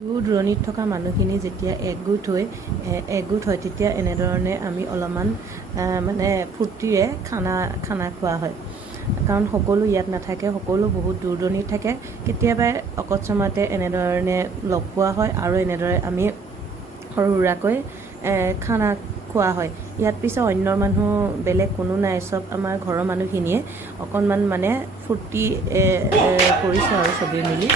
দূৰ দূৰণিত থকা মানুহখিনি যেতিয়া একগোট হয় তেতিয়া এনেধৰণে আমি অলপমান মানে ফূৰ্তিৰে খানা খোৱা হয়। কাৰণ সকলো ইয়াত নাথাকে, সকলো বহুত দূৰ দূৰণিত থাকে। কেতিয়াবা অকস্মাতে এনেধৰণে লগ পোৱা হয় আৰু এনেদৰে আমি সৰু সুৰাকৈ খানা খোৱা হয়। ইয়াত পিছে অন্য মানুহ বেলেগ কোনো নাই, চব আমাৰ ঘৰৰ মানুহখিনিয়ে অকণমান মানে ফূৰ্তি কৰিছে আৰু চবেই মিলি।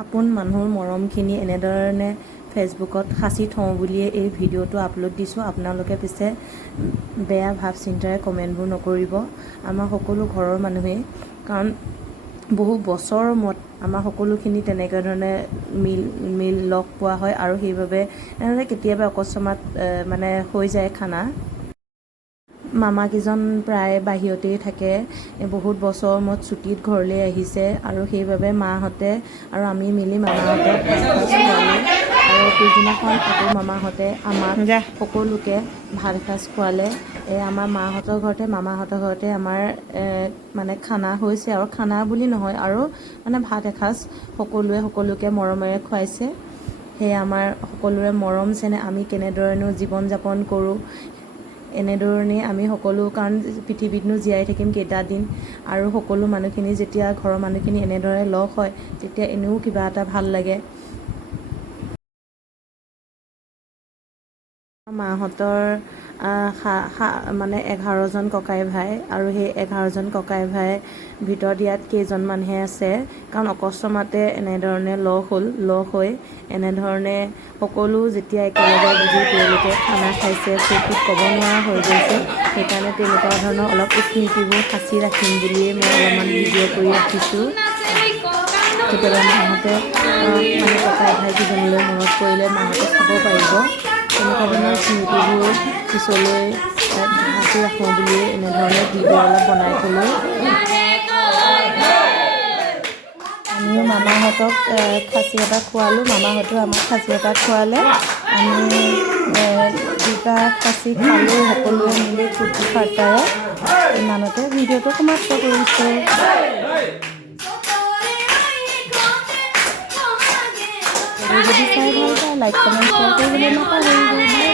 আপোন মানুহৰ মৰমখিনি এনেধৰণে ফেচবুকত সাঁচি থওঁ বুলিয়ে এই ভিডিঅ'টো আপলোড দিছোঁ। আপোনালোকে পিছে বেয়া ভাৱ চিন্তাৰে কমেণ্টবোৰ নকৰিব। আমাৰ সকলো ঘৰৰ মানুহেই, কাৰণ বহু বছৰৰ মূৰত আমাৰ সকলোখিনি তেনেকুৱা ধৰণে মিল লগ পোৱা হয় আৰু সেইবাবে এনেদৰে কেতিয়াবা অকস্মাত মানে হৈ যায় খানা। মামাকেইজন প্ৰায় বাহিৰতেই থাকে, বহুত বছৰৰ মূৰত ছুটীত ঘৰলৈ আহিছে আৰু সেইবাবে মাহঁতে আৰু আমি মিলি মামাহঁতক আৰু পিছদিনাখন আকৌ মামাহঁতে আমাক সকলোকে ভাত এসাঁজ খোৱালে। আমাৰ মাহঁতৰ ঘৰতে মামাহঁতৰ ঘৰতে আমাৰ মানে খানা হৈছে, আৰু খানা বুলি নহয় আৰু মানে ভাত এসাঁজ সকলোৱে সকলোকে মৰমেৰে খুৱাইছে। সেয়ে আমাৰ সকলোৰে মৰম চেনেহ, আমি কেনেদৰেনো জীৱন যাপন কৰোঁ, এনেধৰণেই আমি সকলো, কাৰণ পৃথিৱীতনো জীয়াই থাকিম কেইটা দিন, আৰু সকলো মানুহখিনি যেতিয়া ঘৰৰ মানুহখিনি এনেদৰে লগ হয় তেতিয়া এনেও কিবা এটা ভাল লাগে। মাহঁতৰ মানে 11জন ককাই ভাই, আৰু সেই 11জন ককাই ভাই ভিতৰত ইয়াত কেইজনমানহে আছে, কাৰণ অকস্মাতে এনেধৰণে লগ হৈ এনেধৰণে সকলো যেতিয়া একেলগে বহি তেওঁলোকে খানা খাইছে, ফূৰ্তিত ক'ব নোৱাৰা হৈ গৈছে। সেইকাৰণে তেনেকুৱা ধৰণৰ অলপ স্মৃতিবোৰ সাঁচি ৰাখিম বুলিয়েই মই অলপমান ভিডিঅ' কৰি ৰাখিছোঁ। কেতিয়াবা মাহঁতে মানে ককাই ভাইকেইজনলৈ মনত পৰিলে মাহঁতে চাব পাৰিব। তেনেকুৱা ধৰণৰ স্মৃতিবোৰ পিছলৈ সাঁচি ৰাখোঁ বুলিয়ে এনেধৰণে ভিডিঅ' অলপ বনাই থ'লোঁ। আমিও মামাহঁতক খাচী এটা খোৱালোঁ, মামাহঁতেও আমাক খাচী এটা খোৱালে। আমি দুটা খাচী খালোঁ সকলোৱে মিলি ফূৰ্তি ফাৰ্তাৰে। ইমানতে ভিডিঅ'টো সমাপ্ত কৰিছোঁ। যদি চাই ভাল পায় লাইক কমেণ্ট শ্বেয়াৰ কৰিবলৈ নাপাহৰিব।